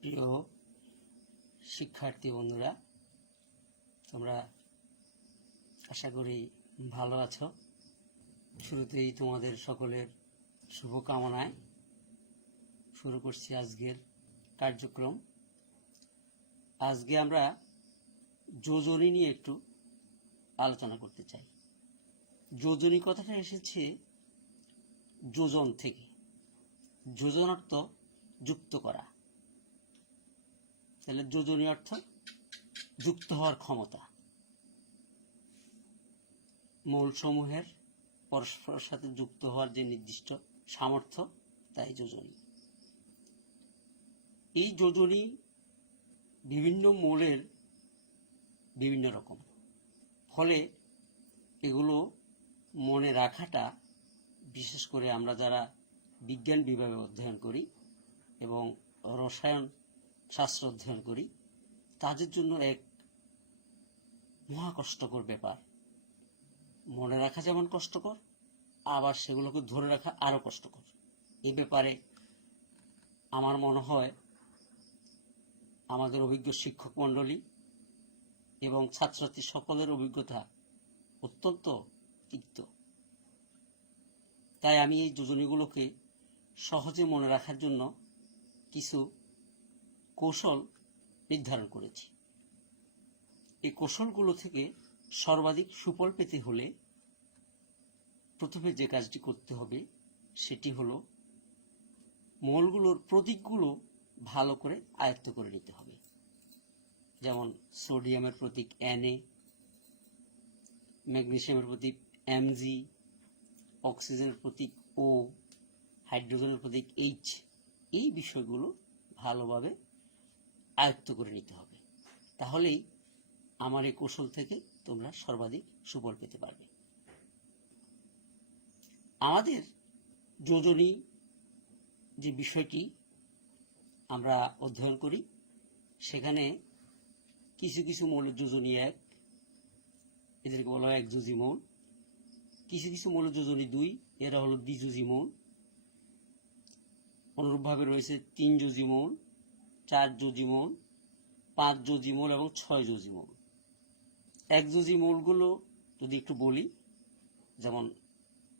প্রিয় শিক্ষার্থী বন্ধুরা, তোমরা আশা করি ভালো আছো। শুরুতেই তোমাদের সকলের শুভকামনায় শুরু করছি আজকের কার্যক্রম। আজকে আমরা যোজনী নিয়ে একটু আলোচনা করতে চাই। যোজনী কথাটা এসেছে যোজন থেকে। যোজন অর্থ যুক্ত করা, তাহলে যোজনী অর্থ যুক্ত হওয়ার ক্ষমতা, মৌলসমূহের পরস্পরের সাথে যুক্ত হওয়ার যে নির্দিষ্ট সামর্থ্য, তাই যোজনী। এই যোজনী বিভিন্ন মৌলের বিভিন্ন রকম, ফলে এগুলো মনে রাখাটা, বিশেষ করে আমরা যারা বিজ্ঞান বিভাগে অধ্যয়ন করি এবং রসায়ন শাস্ত্র অধ্যয়ন করি, তাদের জন্য এক মহা কষ্টকর ব্যাপার। মনে রাখা যেমন কষ্টকর, আবার সেগুলোকে ধরে রাখা আরো কষ্টকর। এই ব্যাপারে আমার মনে হয় আমাদের অভিজ্ঞ শিক্ষক মণ্ডলী এবং ছাত্রছাত্রী সকলের অভিজ্ঞতা অত্যন্ত তিক্ত। তাই আমি এই যোজনীগুলোকে সহজে মনে রাখার জন্য কিছু কৌশল নির্ধারণ করেছি। এই কৌশলগুলো থেকে সর্বাধিক সুফল পেতে হলে প্রথমে যে কাজটি করতে হবে সেটি হলো মৌলগুলোর প্রতীকগুলো ভালো করে আয়ত্ত করে নিতে হবে। যেমন সোডিয়ামের প্রতীক Na, ম্যাগনেসিয়ামের প্রতীক Mg, অক্সিজেনের প্রতীক O, হাইড্রোজেনের প্রতীক H। এই বিষয়গুলো ভালোভাবে আয়ত্ত করে নিতে হবে, তাহলেই আমার এই কৌশল থেকে তোমরা সর্বাধিক সুফল পেতে পারবে। আমাদের যোজনী যে বিষয়টি আমরা অধ্যয়ন করি, সেখানে কিছু কিছু মৌলের যোজনী এক, এদেরকে বলা হয় একযোজী মৌল। কিছু কিছু মৌলের যোজনী দুই, এরা হলো দ্বিযোজী মৌল। অনুরূপভাবে রয়েছে তিনযোজী মৌল, চারযোজী মৌল, পাঁচযোজী মৌল এবং ছয়যোজী মৌল। একযোজী মৌলগুলো যদি একটু বলি, যেমন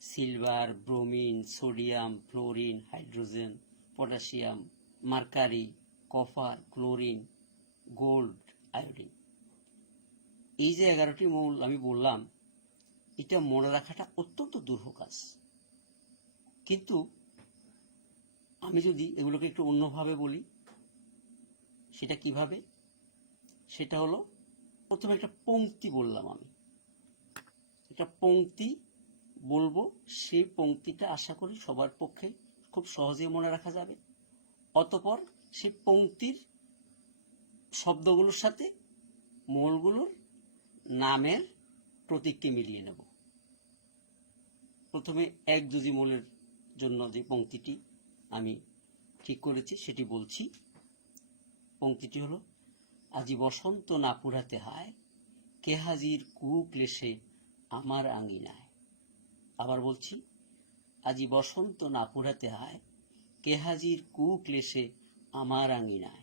silver, bromine, sodium, fluorine, hydrogen, potassium, mercury, copper, chlorine, gold, iodine. এই যে 11টি মৌল আমি বললাম, এটা মনে রাখাটা অত্যন্ত দুরূহ কাজ। কিন্তু আমি যদি এগুলোকে একটু অন্যভাবে বলি, সেটা কিভাবে? সেটা হলো, প্রথমে একটা পংক্তি বললাম, আমি একটা পংক্তি বলবো, সেই পংক্তিটা আশা করি সবার পক্ষে খুব সহজে মনে রাখা যাবে। অতঃপর সেই পংক্তির শব্দগুলোর সাথে মৌলগুলোর নামের প্রতীককে মিলিয়ে নেব। প্রথমে একযোজী মৌলের জন্য যে পংক্তিটি আমি ঠিক করেছি সেটি বলছি। পংক্তিটি হলো, আজি বসন্ত না পুরাতে হায়, কে হাজির কুক্লেশে আমার আঙিনায়। আবার বলছি, আজি বসন্ত না পুরাতে হায়, কে হাজির কুক্লেশে আমার আঙিনায়।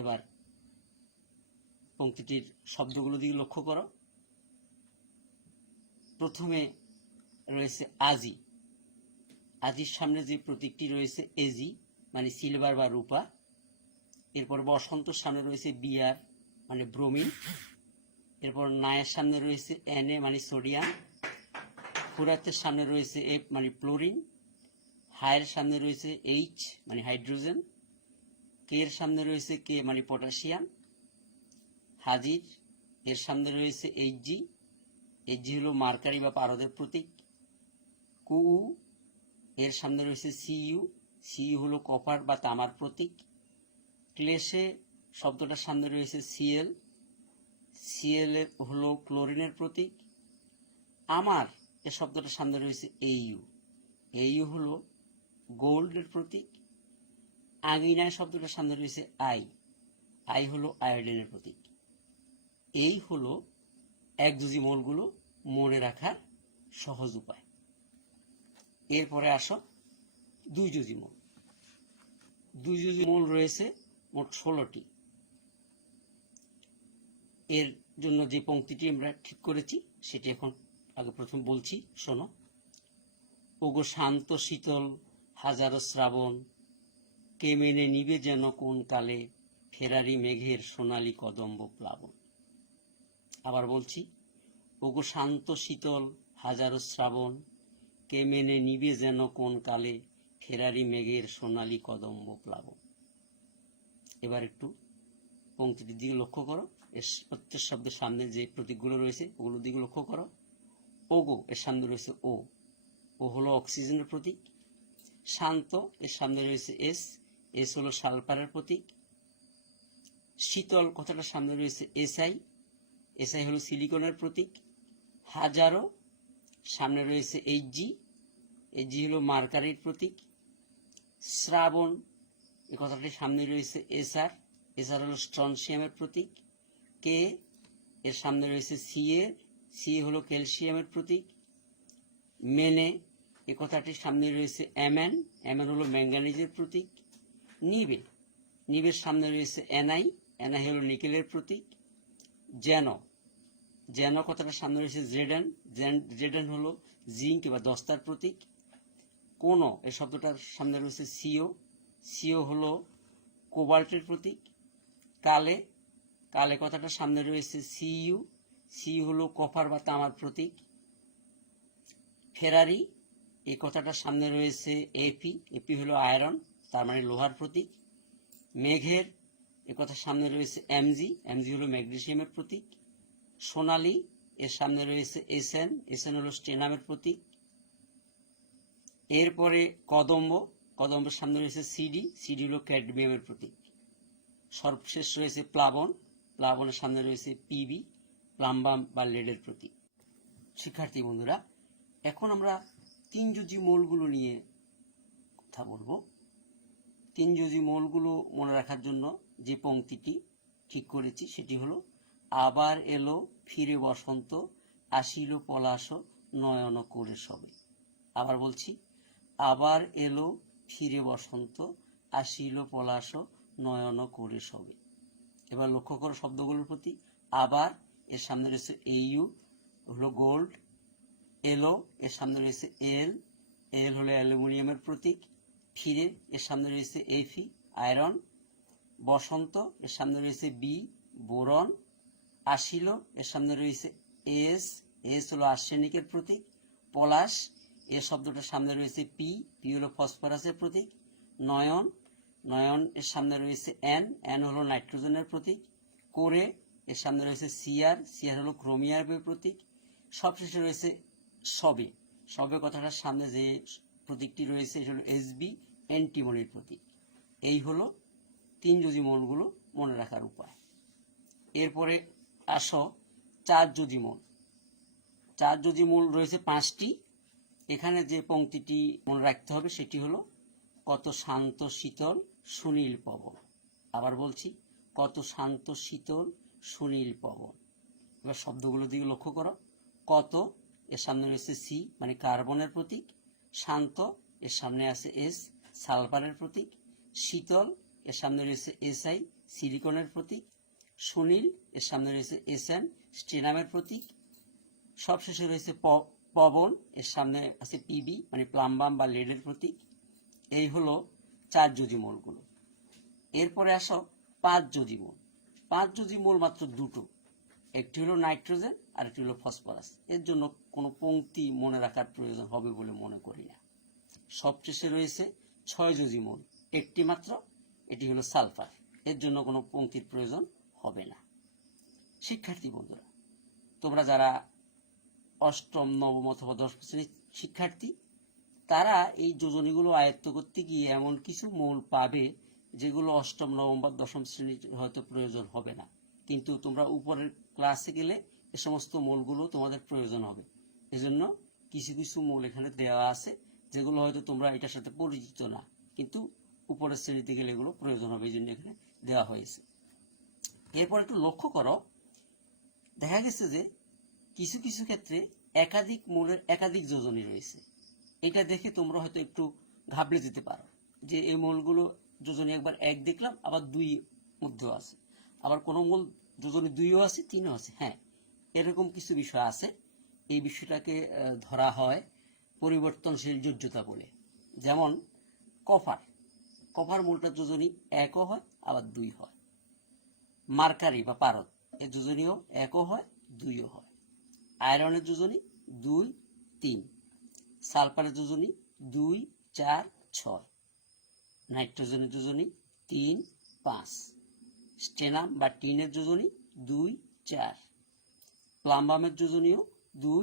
এবার পংক্তিটির শব্দগুলো দিকে লক্ষ্য করো। প্রথমে রয়েছে আজি। আজির সামনে যে প্রতীকটি রয়েছে এজি, মানে সিলভার বা রূপা। এরপর বসন্তর সামনে রয়েছে বিআর, মানে ব্রোমিন। এরপর নায়ের সামনে রয়েছে Na, মানে সোডিয়াম। ফুরাতের সামনে রয়েছে F, মানে ফ্লোরিন। হায়ের সামনে রয়েছে H, মানে হাইড্রোজেন। কে এর সামনে রয়েছে K, মানে পটাশিয়াম। হাজির এর সামনে রয়েছে Hg। Hg হলো মার্কারি বা পারদের প্রতীক। কু এর সামনে রয়েছে Cu। Cu হলো কপার বা তামার প্রতীক। ক্লেশে শব্দটার সামনে রয়েছে Cl। Cl হলো ক্লোরিনের প্রতীক। আমার এ শব্দটার সামনে রয়েছে Au। Au হলো গোল্ডের প্রতীক। আঙিনায় শব্দটার সামনে রয়েছে I। I হলো আয়োডিনের প্রতীক। এই হলো একযোজী মৌলগুলো মনে রাখার সহজ উপায়। এরপরে আসো দুইযোজী মৌল। দ্বিযোজী মূল রয়েছে মোট 16টি। এর জন্য যে পংক্তিটি আমরা ঠিক করেছি সেটি এখন আগে প্রথম বলছি, শোনো। ওগো শান্ত শীতল হাজারো শ্রাবণ, কে মেনে নিবে যেন কোন কালে, ফেরারি মেঘের সোনালী কদম্ব প্লাবন। আবার বলছি, ওগো শান্ত শীতল হাজারো শ্রাবণ, কে মেনে নিবে যেন কোন কালে, ফেরারি মেঘের সোনালী কদম্ব প্লাবন। এবার একটু পংক্তিটির দিকে লক্ষ্য করো। এর প্রত্যেক শব্দের সামনে যে প্রতীকগুলো রয়েছে ওগুলোর দিকে লক্ষ্য করো। ওগো এর সামনে রয়েছে ও, ও হলো অক্সিজেনের প্রতীক। শান্ত এর সামনে রয়েছে এস, এস হলো সালফারের প্রতীক। শীতল কথাটার সামনে রয়েছে এসআই, এসআই হলো সিলিকনের প্রতীক। হাজারো সামনে রয়েছে এইচজি, এইচজি হলো মার্কারির প্রতীক। শ্রাবণ এই কথাটির সামনে রয়েছে এসআর, এসআর হলো স্ট্রনশিয়ামের প্রতীক। কে এর সামনে রয়েছে সিএ, সিএ হলো ক্যালসিয়ামের প্রতীক। মেনে এ কথাটির সামনে রয়েছে এমএন, এমএন হলো ম্যাঙ্গানিজের প্রতীক। নিবে, নিবের সামনে রয়েছে এনআই, এনআই হলো নিকেলের প্রতীক। যেন, যেন কথাটার সামনে রয়েছে জেডএন, জেডএন হলো জিঙ্ক বা দস্তার প্রতীক। কোন এই শব্দটার সামনে রয়েছে সিও, সিও হলো কোবাল্টের প্রতীক। কালে, কালে কথাটার সামনে রয়েছে সিইউ, সিইউ হলো কপার বা তামার প্রতীক। ফেরারি এই কথাটার সামনে রয়েছে এপি, এপি হলো আয়রন তার মানে লোহার প্রতীক। মেঘের এ কথার সামনে রয়েছে এমজি, এমজি হলো ম্যাগনেসিয়ামের প্রতীক। সোনালী এর সামনে রয়েছে এসএন, এসএন হলো স্টেনামের প্রতীক। এরপরে কদম্ব, কদম্বের সামনে রয়েছে সিডি, সিডি হলো ক্যাডমিয়ামের প্রতীক। সর্বশেষ রয়েছে প্লাবন, প্লাবনের সামনে রয়েছে পিবি, প্লাম্বাম বা লেডের প্রতীক। শিক্ষার্থী বন্ধুরা, এখন আমরা তিনযোজী মৌলগুলো নিয়ে কথা বলবো। তিনযোজী মৌলগুলো মনে রাখার জন্য যে পংক্তিটি ঠিক করেছি সেটি হলো, আবার এলো ফিরে বসন্ত, আসিল পলাশ নয়ন করে সবে। আবার বলছি, আবার এলো ফিরে বসন্ত, আসিল পলাশ নয়ন করে সবে। এবার লক্ষ্য করো শব্দগুলোর প্রতি। আবার এর সামনে রয়েছে এইউ হলো গোল্ড, এলো এর সামনে রয়েছে এল, এল হলো অ্যালুমিনিয়ামের প্রতীক। ফিরে এর সামনে রয়েছে এফি আয়রন। বসন্ত এর সামনে রয়েছে বি বোরন। আসিল এর সামনে রয়েছে এস, এস হলো আর্সেনিকের প্রতীক। পলাশ এর শব্দটার সামনে রয়েছে পি, পি হলো ফসফরাসের প্রতীক। নয়ন, নয়ন এর সামনে রয়েছে এন, এন হলো নাইট্রোজেনের প্রতীক। করে এর সামনে রয়েছে সিআর, সিআর হলো ক্রোমিয়ামের প্রতীক। সবশেষে রয়েছে সবে, সবে কথাটার সামনে যে প্রতীকটি রয়েছে এটা হলো এসবি অ্যান্টিমনির প্রতীক। এই হলো তিনযোজী মৌলগুলো মনে রাখার উপায়। এরপরে আসো চারযোজী মৌল। চারযোজী মৌল রয়েছে 5টি। এখানে যে পংক্তিটি মনে রাখতে হবে সেটি হলো, কত শান্ত শীতল সুনীল পবন। আবার বলছি, কত শান্ত শীতল সুনীল পবন। এবার শব্দগুলোর দিকে লক্ষ্য করো। কত এর সামনে রয়েছে সি মানে কার্বনের প্রতীক। শান্ত এর সামনে আছে এস সালফারের প্রতীক। শীতল এর সামনে রয়েছে এসআই সিলিকনের প্রতীক। সুনীল এর সামনে রয়েছে এসএন স্টেনামের প্রতীক। সবশেষে রয়েছে পবন, এর সামনে আছে পিবি মানে প্লাম্বাম বা লেডের প্রতীক। এই হলো চারযোজী মৌলগুলো। এরপরে আসো পাঁচযোজী মৌল। পাঁচযোজী মৌল মাত্র দুটো, একটি হলো নাইট্রোজেন আর একটি হলো ফসফরাস। এর জন্য কোনো পংক্তি মনে রাখার প্রয়োজন হবে বলে মনে করি না। সবশেষে রয়েছে ছয়যোজী মৌল, একটি মাত্র, এটি হলো সালফার। এর জন্য কোনো পংক্তির প্রয়োজন হবে না। শিক্ষার্থী বন্ধুরা, তোমরা যারা অষ্টম নবম অথবা 10ম শ্রেণীর শিক্ষার্থী, তারা এই যোজনীগুলো আয়ত্ত করতে গিয়ে এমন কিছু মৌল পাবে যেগুলো অষ্টম নবম বা 10ম শ্রেণীর হয়তো প্রয়োজন হবে না, কিন্তু তোমরা উপরের ক্লাসে গেলে এ সমস্ত মৌলগুলো তোমাদের প্রয়োজন হবে। এজন্য কিছু কিছু মৌল এখানে দেওয়া আছে যেগুলো হয়তো তোমরা এটার সাথে পরিচিত না, কিন্তু উপরের শ্রেণীতে গেলে এগুলো প্রয়োজন হবে, এই জন্য এখানে দেওয়া হয়েছে। এরপর একটু লক্ষ্য করো, দেখা গেছে যে কিছু কিছু ক্ষেত্রে একাধিক মৌলের একাধিক যোজনী রয়েছে। এটা দেখে তোমরা হয়তো একটু ঘাবড়ে যেতে পারো যে এই মৌলগুলো যোজনী একবার 1 দেখলাম, আবার 2 মধ্যেও আছে, আবার কোনো মূল যোজনী 2ও আছে, 3ও আছে। হ্যাঁ, এরকম কিছু বিষয় আছে। এই বিষয়টাকে ধরা হয় পরিবর্তনশীল যোজ্যতা বলে। যেমন কপার, কপার মূলটা যোজনী 1ও হয়, আবার 2 হয়। মার্কারি বা পারদ, এর যোজনীও 1ও হয়, 2ও হয়। আয়রনের যোজনী 2, 3। সালফারের যোজনী 2, 4, 6। নাইট্রোজেনের যোজনী 3, 5। স্টেনাম বা টিনের যোজনী 2, 4। প্লাম্বামের যোজনীও 2,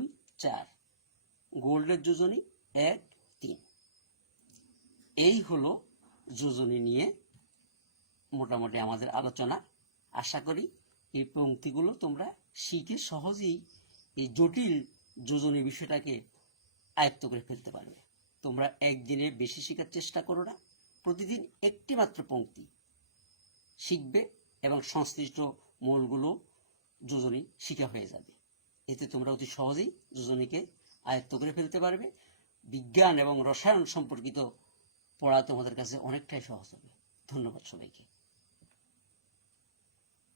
4। গোল্ডের যোজনী 1, 3। এই হলো যোজনী নিয়ে মোটামুটি আমাদের আলোচনা। আশা করি এই পংক্তিগুলো তোমরা শিখে সহজেই এই জটিল যোজনী বিষয়টাকে আয়ত্ত করে ফেলতে পারবে। তোমরা একদিনে বেশি শেখার চেষ্টা করো না, প্রতিদিন একটি মাত্র পংক্তি শিখবে এবং সংশ্লিষ্ট মূলগুলো যোজনী শিখা হয়ে যাবে। এতে তোমরা অতি সহজেই যোজনীকে আয়ত্ত করে ফেলতে পারবে। বিজ্ঞান এবং রসায়ন সম্পর্কিত পড়া তোমাদের কাছে অনেকটাই সহজ হবে। ধন্যবাদ সবাইকে।